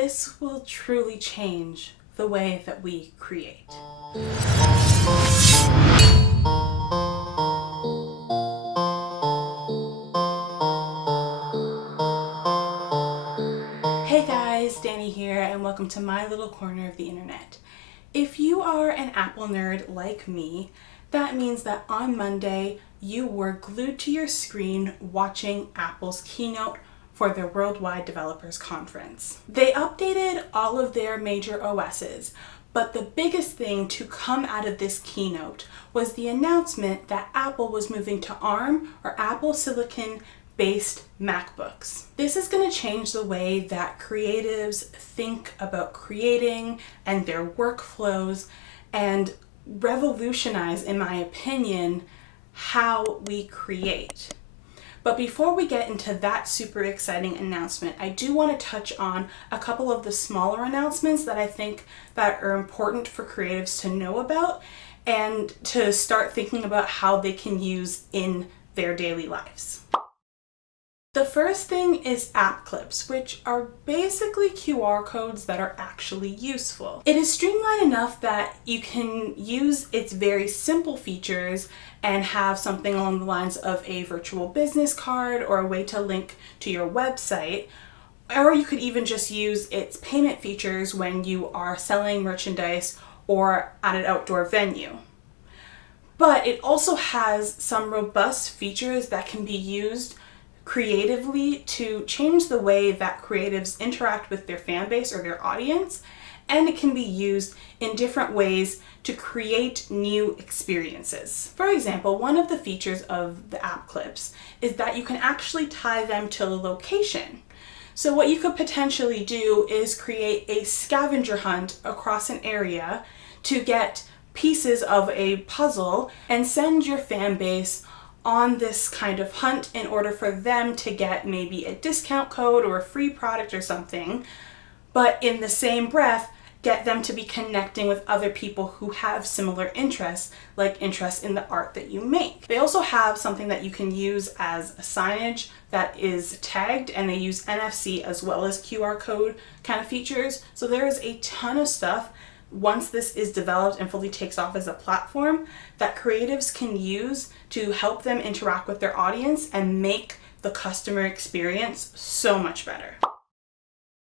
this will truly change the way that we create. Hey guys, Dani here, and welcome to my little corner of the internet. If you are an Apple nerd like me, that means that on Monday you were glued to your screen watching Apple's keynote for their Worldwide Developers Conference. They updated all of their major OSs, but the biggest thing to come out of this keynote was the announcement that Apple was moving to ARM, or Apple Silicon based MacBooks. This is going to change the way that creatives think about creating and their workflows and revolutionize, in my opinion, how we create. But before we get into that super exciting announcement, I do want to touch on a couple of the smaller announcements that I think that are important for creatives to know about and to start thinking about how they can use in their daily lives. The first thing is app clips, which are basically QR codes that are actually useful. It is streamlined enough that you can use its very simple features and have something along the lines of a virtual business card or a way to link to your website, or you could even just use its payment features when you are selling merchandise or at an outdoor venue. But it also has some robust features that can be used creatively to change the way that creatives interact with their fan base or their audience, and it can be used in different ways to create new experiences. For example, one of the features of the app clips is that you can actually tie them to a location. So what you could potentially do is create a scavenger hunt across an area to get pieces of a puzzle and send your fan base on this kind of hunt in order for them to get maybe a discount code or a free product or something, but in the same breath, get them to be connecting with other people who have similar interests, like interest in the art that you make. They also have something that you can use as a signage that is tagged, and they use NFC as well as QR code kind of features. So there is a ton of stuff once this is developed and fully takes off as a platform that creatives can use to help them interact with their audience and make the customer experience so much better.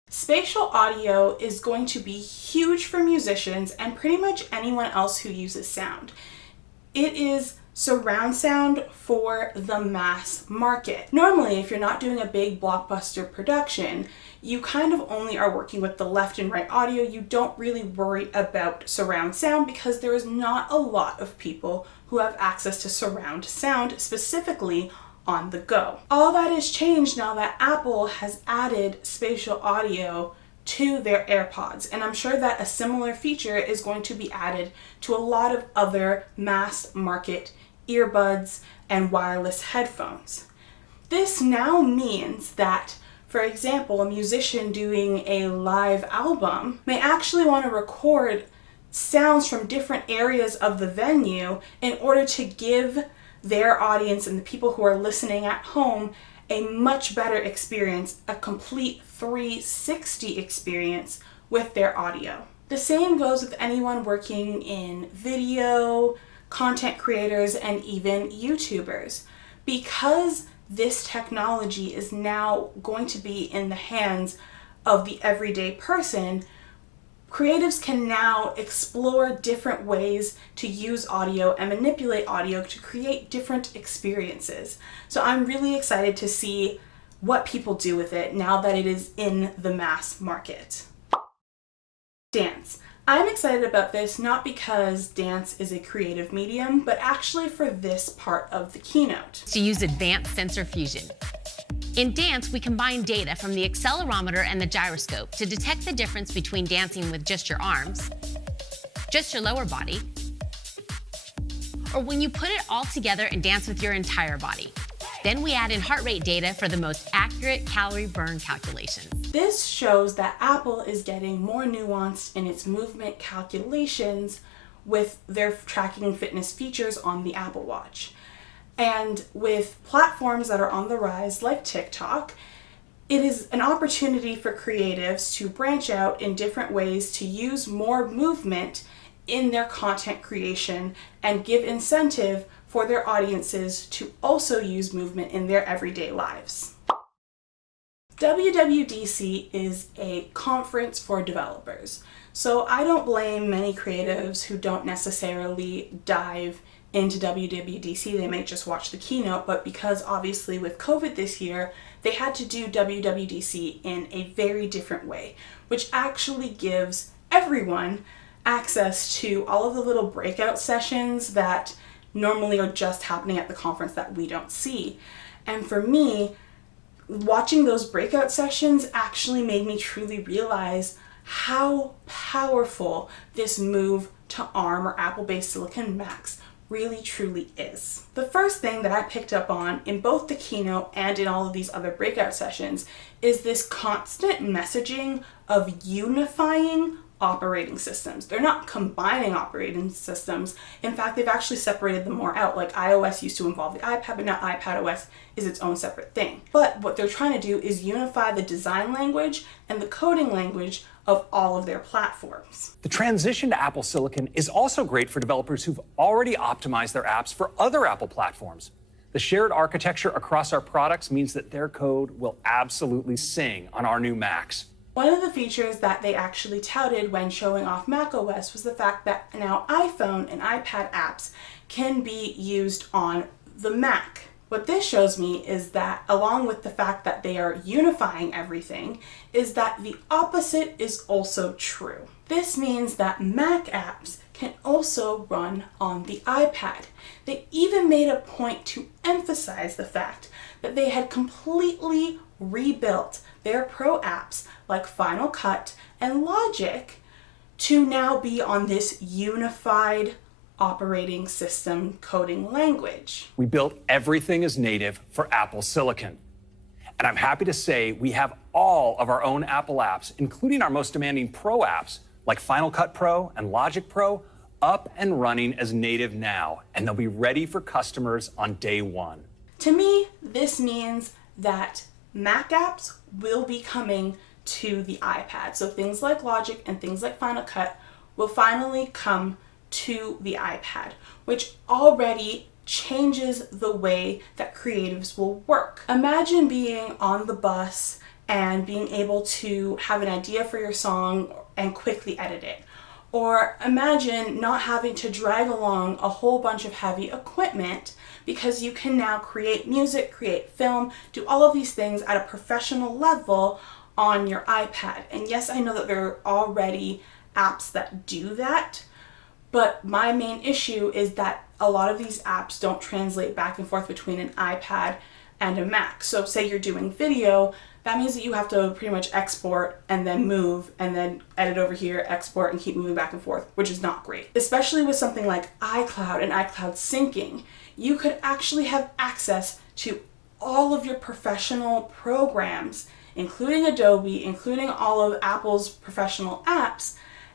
Spatial audio is going to be huge for musicians and pretty much anyone else who uses sound. It is surround sound for the mass market. Normally, if you're not doing a big blockbuster production, you kind of only are working with the left and right audio. You don't really worry about surround sound because there is not a lot of people who have access to surround sound, specifically on the go. All that has changed now that Apple has added spatial audio to their AirPods, and I'm sure that a similar feature is going to be added to a lot of other mass market earbuds and wireless headphones. This now means that, for example, a musician doing a live album may actually want to record sounds from different areas of the venue in order to give their audience and the people who are listening at home a much better experience, a complete 360 experience with their audio. The same goes with anyone working in video, content creators, and even YouTubers. Because this technology is now going to be in the hands of the everyday person, creatives can now explore different ways to use audio and manipulate audio to create different experiences. So I'm really excited to see what people do with it now that it is in the mass market. Dance. I'm excited about this not because dance is a creative medium, but actually for this part of the keynote. To use advanced sensor fusion. In dance, we combine data from the accelerometer and the gyroscope to detect the difference between dancing with just your arms, just your lower body, or when you put it all together and dance with your entire body. Then we add in heart rate data for the most accurate calorie burn calculations. This shows that Apple is getting more nuanced in its movement calculations with their tracking fitness features on the Apple Watch. And with platforms that are on the rise like TikTok, It is an opportunity for creatives to branch out in different ways to use more movement in their content creation and give incentive for their audiences to also use movement in their everyday lives. WWDC is a conference for developers, so I don't blame many creatives who don't necessarily dive into WWDC. They might just watch the keynote, but because obviously with COVID this year, they had to do WWDC in a very different way, which actually gives everyone access to all of the little breakout sessions that normally are just happening at the conference that we don't see. And for me, watching those breakout sessions actually made me truly realize how powerful this move to ARM or Apple-based Silicon Macs really truly is. The first thing that I picked up on in both the keynote and in all of these other breakout sessions is this constant messaging of unifying operating systems. They're not combining operating systems. In fact, they've actually separated them more out. Like iOS used to involve the iPad, but now iPadOS is its own separate thing. But what they're trying to do is unify the design language and the coding language of all of their platforms. The transition to Apple Silicon is also great for developers who've already optimized their apps for other Apple platforms. The shared architecture across our products means that their code will absolutely sing on our new Macs. One of the features that they actually touted when showing off macOS was the fact that now iPhone and iPad apps can be used on the Mac. What this shows me is that, along with the fact that they are unifying everything, is that the opposite is also true. This means that Mac apps can also run on the iPad. They even made a point to emphasize the fact that they had completely rebuilt their pro apps like Final Cut and Logic to now be on this unified operating system coding language. We built everything as native for Apple Silicon. And I'm happy to say we have all of our own Apple apps, including our most demanding Pro apps like Final Cut Pro and Logic Pro, up and running as native now, and they'll be ready for customers on day one. To me, this means that Mac apps will be coming to the iPad. So things like Logic and things like Final Cut will finally come to the iPad, which already changes the way that creatives will work. Imagine being on the bus and being able to have an idea for your song and quickly edit it. Or imagine not having to drag along a whole bunch of heavy equipment because you can now create music, create film, do all of these things at a professional level on your iPad. And yes, I know that there are already apps that do that, but my main issue is that a lot of these apps don't translate back and forth between an iPad and a Mac. So say you're doing video, that means that you have to pretty much export and then move and then edit over here, export, and keep moving back and forth, which is not great. Especially with something like iCloud and iCloud syncing, you could actually have access to all of your professional programs, including Adobe, including all of Apple's professional apps,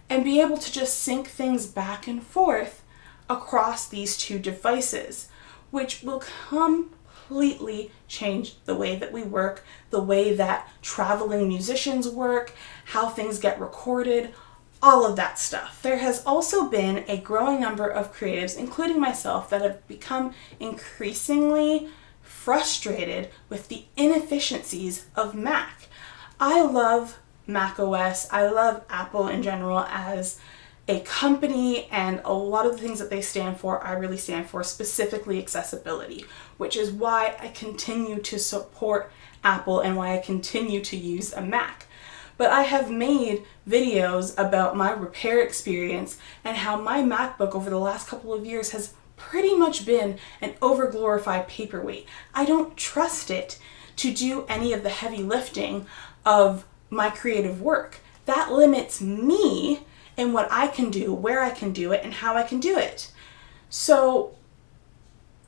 and be able to just sync things back and forth across these two devices, which will completely change the way that we work, the way that traveling musicians work, how things get recorded, all of that stuff. There has also been a growing number of creatives, including myself, that have become increasingly frustrated with the inefficiencies of Mac. I love macOS, I love Apple in general as a company, and a lot of the things that they stand for, I really stand for, specifically accessibility, which is why I continue to support Apple and why I continue to use a Mac. But I have made videos about my repair experience and how my MacBook over the last couple of years has pretty much been an overglorified paperweight. I don't trust it to do any of the heavy lifting of my creative work. That limits me in what I can do, where I can do it, and how I can do it. So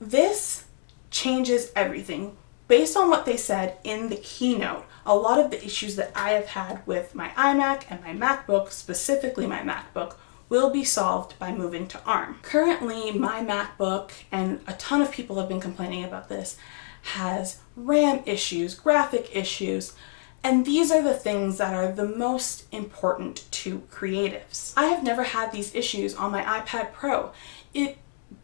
this changes everything. Based on what they said in the keynote, a lot of the issues that I have had with my iMac and my MacBook, specifically my MacBook, will be solved by moving to ARM. Currently, my MacBook, and a ton of people have been complaining about this, has RAM issues, graphic issues, And these are the things that are the most important to creatives. I have never had these issues on my iPad Pro. It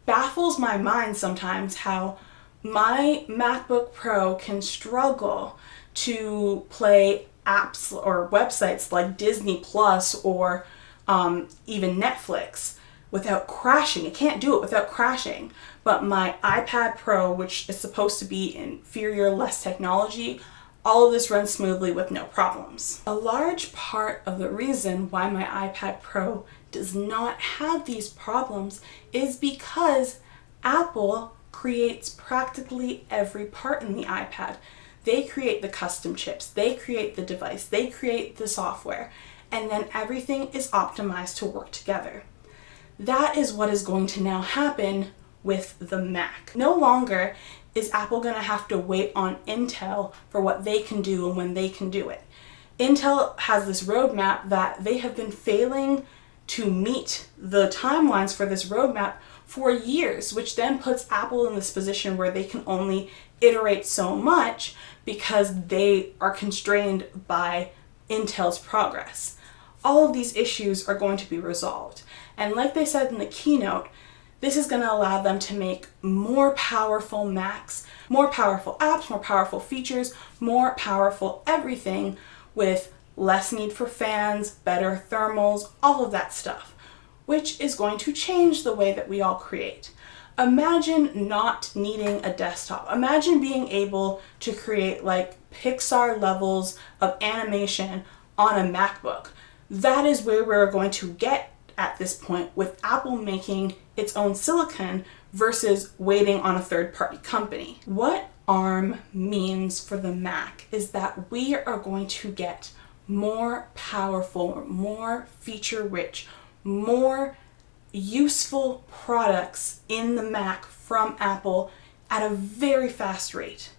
baffles my mind sometimes how my MacBook Pro can struggle to play apps or websites like Disney Plus or even Netflix without crashing. It can't do it without crashing. But my iPad Pro, which is supposed to be inferior, less technology, all of this runs smoothly with no problems. A large part of the reason why my iPad Pro does not have these problems is because Apple creates practically every part in the iPad. They create the custom chips, they create the device, they create the software, and then everything is optimized to work together. That is what is going to now happen with the Mac. No longer is Apple going to have to wait on Intel for what they can do and when they can do it. Intel has this roadmap that they have been failing to meet the timelines for this roadmap for years, which then puts Apple in this position where they can only iterate so much because they are constrained by Intel's progress. All of these issues are going to be resolved. And like they said in the keynote, this is going to allow them to make more powerful Macs, more powerful apps, more powerful features, more powerful everything with less need for fans, better thermals, all of that stuff, which is going to change the way that we all create. Imagine not needing a desktop. Imagine being able to create like Pixar levels of animation on a MacBook. That is where we're going to get at this point with Apple making its own silicon versus waiting on a third-party company. What ARM means for the Mac is that we are going to get more powerful, more feature-rich, more useful products in the Mac from Apple at a very fast rate.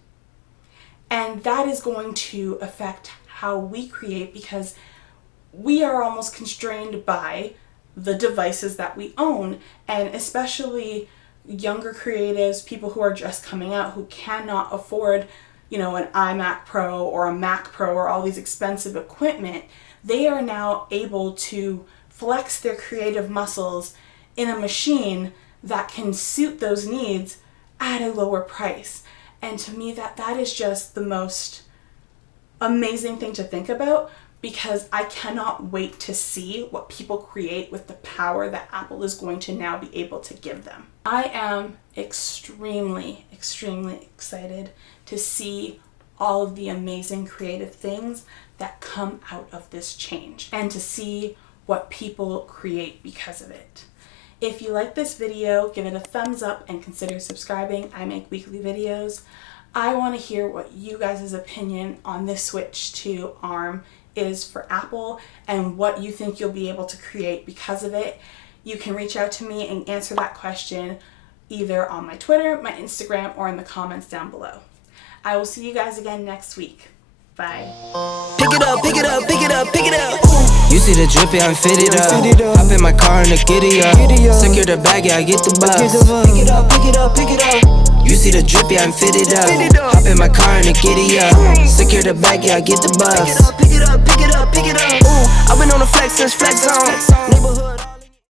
And that is going to affect how we create because we are almost constrained by the devices that we own, and especially younger creatives, people who are just coming out who cannot afford, an iMac Pro or a Mac Pro or all these expensive equipment. They are now able to flex their creative muscles in a machine that can suit those needs at a lower price. And to me, that is just the most amazing thing to think about, because I cannot wait to see what people create with the power that Apple is going to now be able to give them. I am extremely, extremely excited to see all of the amazing creative things that come out of this change and to see what people create because of it. If you like this video, give it a thumbs up and consider subscribing. I make weekly videos. I want to hear what you guys' opinion on this switch to ARM is for Apple and what you think you'll be able to create because of it. You can reach out to me and answer that question either on my Twitter, my Instagram, or in the comments down below. I will see you guys again next week. Bye. Pick it up, pick it up, pick it up, pick it up. You see the drippy, I'm fitted up. Hop in my car and the giddy up. Secure the bag, yeah, I get the bus. Pick it up, pick it up, pick it up. You see the drippy, I'm fitted up. Hop in my car and the giddy up. Secure the bag, yeah, I get the bus. Pick it up, pick it up, pick it up, pick it up. I've been on the flex since flex on. Neighborhood.